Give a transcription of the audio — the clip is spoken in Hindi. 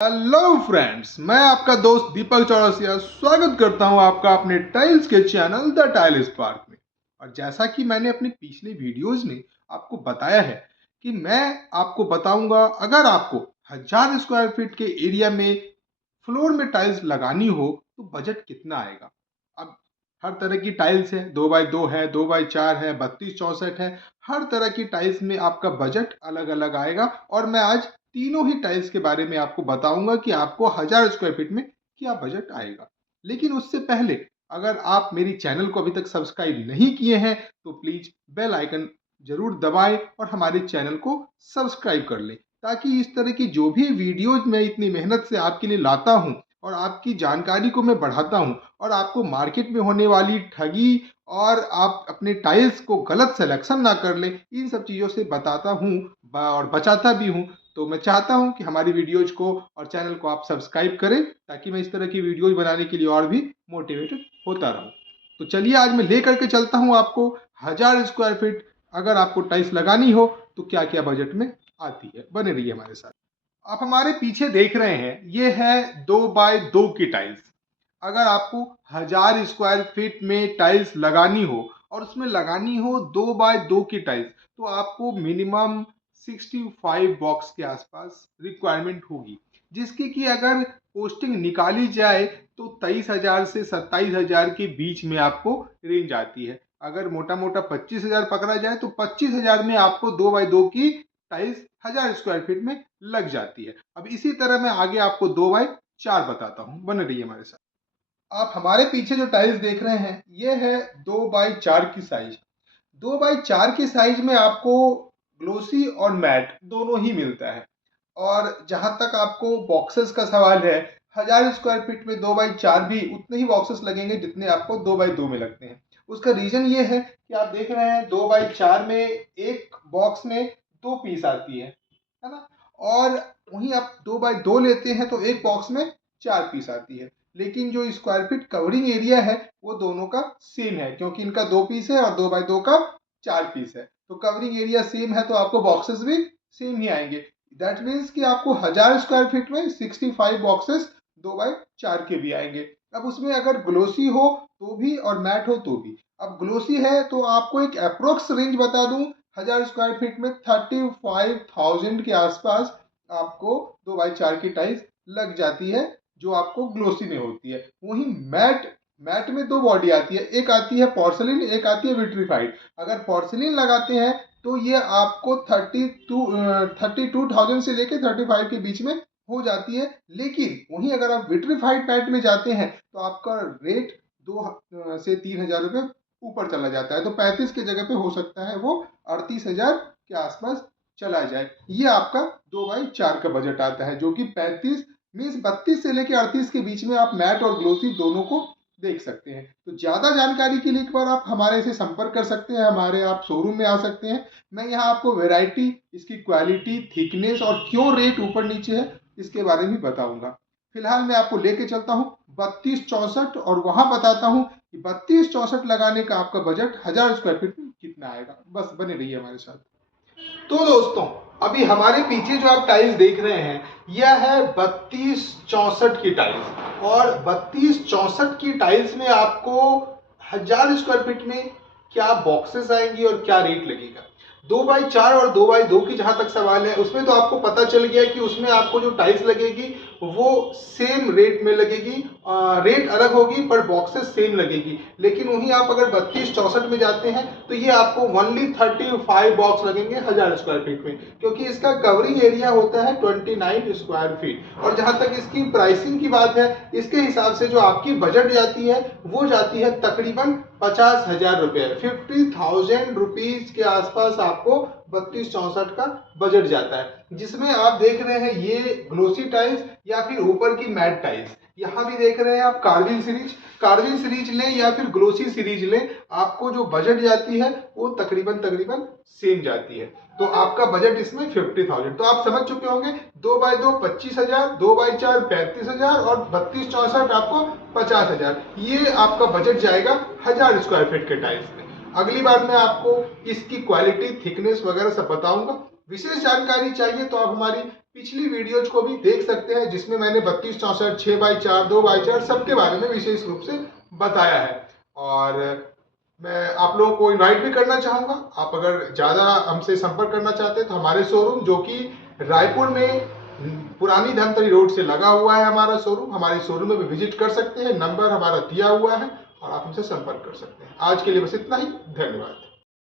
हेलो फ्रेंड्स, मैं आपका दोस्त दीपक चौरसिया स्वागत करता हूं आपका अपने टाइल्स के चैनल द टाइल स्पार्क में। और जैसा कि मैंने अपनी पिछली वीडियोस में आपको बताया है कि मैं आपको बताऊंगा, अगर आपको 1000 स्क्वायर फीट के एरिया में फ्लोर में टाइल्स लगानी हो तो बजट कितना आएगा। अब हर तरह की टाइल्स है, 2x2 है, 2x4 है, 32 64 है। हर तरह की टाइल्स में आपका बजट अलग अलग आएगा और मैं आज तीनों ही टाइल्स के बारे में आपको बताऊंगा कि आपको 1000 स्क्वायर फीट में क्या बजट आएगा। लेकिन उससे पहले, अगर आप मेरी चैनल को अभी तक सब्सक्राइब नहीं किए हैं तो प्लीज बेल आइकन जरूर दबाएं और हमारे चैनल को सब्सक्राइब कर लें, ताकि इस तरह की जो भी वीडियोज मैं इतनी मेहनत से आपके लिए लाता हूं और आपकी जानकारी को मैं बढ़ाता हूं और आपको मार्केट में होने वाली ठगी और आप अपने टाइल्स को गलत सिलेक्शन ना कर ले, इन सब चीज़ों से बताता हूँ और बचाता भी हूँ। तो मैं चाहता हूँ कि हमारी वीडियोज को और चैनल को आप सब्सक्राइब करें, ताकि मैं इस तरह की वीडियोज बनाने के लिए और भी मोटिवेटेड होता रहूँ। तो चलिए, आज मैं लेकर के चलता हूँ आपको 1000 स्क्वायर फीट अगर आपको टाइल्स लगानी हो तो क्या क्या बजट में आती है। बने रहिए हमारे साथ। आप हमारे पीछे देख रहे हैं, ये है 2x2 की टाइल्स। अगर आपको 1000 स्क्वायर फीट में टाइल्स लगानी हो और उसमें लगानी हो 2x2 की टाइल्स, तो आपको मिनिमम 65 बॉक्स के आसपास रिक्वायरमेंट होगी, जिसकी कि अगर पोस्टिंग निकाली जाए तो 23,000 से 27,000 के बीच में आपको रेंज आती है। अगर मोटा मोटा 25,000 पकड़ा जाए तो 25,000 में आपको 2x2 की टाइल्स 1000 स्क्वायर फीट में लग जाती है। अब इसी तरह मैं आगे आपको 2x4 बताता हूँ। बने रहिए हमारे साथ। आप हमारे पीछे जो टाइल्स देख रहे हैं, ये है 2x4 की साइज। 2x4 की साइज में आपको ग्लोसी और मैट दोनों ही मिलता है। और जहां तक आपको बॉक्सेस का सवाल है, 1000 स्क्वायर फीट में 2x4 भी उतने ही बॉक्सेस लगेंगे जितने आपको 2x2 में लगते हैं। उसका रीजन ये है कि आप देख रहे हैं 2x4 में एक बॉक्स में 2 पीस आती है ना। और वहीं आप 2x2 लेते हैं तो एक बॉक्स में 4 पीस आती है। लेकिन जो स्क्वायर फीट कवरिंग एरिया है वो दोनों का सेम है, क्योंकि इनका 2 पीस है और 2x2 का 4 पीस है। तो कवरिंग एरिया सेम है तो आपको बॉक्सेस भी सेम ही आएंगे। दैट मीन्स कि आपको 1000 स्क्वायर फीट में 65 बॉक्सेस 2x4 के भी आएंगे। अब उसमें अगर ग्लोसी हो तो भी और मैट हो तो भी। अब ग्लोसी है तो आपको एक अप्रोक्स रेंज बता दूं, 1000 स्क्वायर फीट में 35,000 के आसपास आपको 2x4 की टाइल्स लग जाती है, जो आपको ग्लोसी में होती है। वहीं मैट मैट में दो बॉडी आती है, एक आती है पोर्सलिन, एक आती है विट्रीफाइड। अगर पोर्सलिन लगाते हैं तो ये आपको 32,000 से लेके 35 के बीच में हो जाती है। लेकिन वहीं अगर आप विट्रीफाइड मैट में जाते हैं तो आपका रेट 2 से 3 हजार रुपये ऊपर चला जाता है। तो 35 की जगह पे हो सकता है वो 38,000 के आसपास चला जाए। ये आपका 2x4 का बजट आता है, जो कि 35 मीन्स 32 से लेके 38 के बीच में आप मैट और ग्लोसी दोनों को देख सकते हैं। तो ज्यादा जानकारी के लिए एक बार आप हमारे से संपर्क कर सकते हैं, हमारे आप शोरूम में आ सकते हैं। मैं यहाँ आपको वैरायटी, इसकी क्वालिटी, थिकनेस और क्यों रेट ऊपर नीचे है इसके बारे में बताऊंगा। फिलहाल मैं आपको लेके चलता हूँ 32 64 और वहां बताता हूँ कि 32 64 लगाने का आपका बजट 1000 स्क्वायर फीट में कितना आएगा। बस बने रहिए हमारे साथ। तो दोस्तों, अभी हमारे पीछे जो आप टाइल्स देख रहे हैं, यह है 32 64 की टाइल्स। और 32 64 की टाइल्स में आपको 1000 स्क्वायर फीट में क्या बॉक्सेस आएंगी और क्या रेट लगेगा। 2x4 और 2x2 की जहां तक सवाल है, उसमें तो आपको पता चल गया कि उसमें आपको जो टाइल्स लगेगी वो सेम रेट में लगेगी। रेट अलग होगी पर बॉक्सेस सेम लगेगी। लेकिन वहीं आप अगर 32 64 में जाते हैं तो ये आपको ओनली 35 बॉक्स लगेंगे 1000 स्क्वायर फीट में, क्योंकि इसका कवरिंग एरिया होता है 29 स्क्वायर फीट। और जहां तक इसकी प्राइसिंग की बात है, इसके हिसाब से जो आपकी बजट जाती है वो जाती है तकरीबन 50,000 रुपए, 50,000 रुपीज के आसपास आपको 32 64 का बजट जाता है। जिसमें आप देख रहे हैं ये ग्लोसी टाइल्स या फिर ऊपर की मैट टाइल्स। यहाँ भी देख रहे हैं आप कार्विन सीरीज लें या फिर ग्लोसी सीरीज लें, आपको जो बजट जाती है वो तकरीबन सेम जाती है। तो आपका बजट इसमें 50,000। तो आप समझ चुके होंगे, 2x2 25,000, 2x4 35,000 और 32 64 आपको 50,000। ये आपका बजट जाएगा 1000 स्क्वायर फीट के टाइल्स में। अगली बार मैं आपको इसकी क्वालिटी, थिकनेस वगैरह सब बताऊंगा। विशेष जानकारी चाहिए तो आप हमारी पिछली वीडियोज को भी देख सकते हैं, जिसमें मैंने 32, 64, 6x4, 2x4 सबके बारे में विशेष रूप से बताया है। और मैं आप लोगों को इनवाइट भी करना चाहूँगा, आप अगर ज़्यादा हमसे संपर्क करना चाहते हैं तो हमारे शोरूम, जो कि रायपुर में पुरानी धमतरी रोड से लगा हुआ है हमारा शोरूम, हमारे शोरूम में भी विजिट कर सकते हैं। नंबर हमारा दिया हुआ है और आप हमसे संपर्क कर सकते हैं। आज के लिए बस इतना ही। धन्यवाद।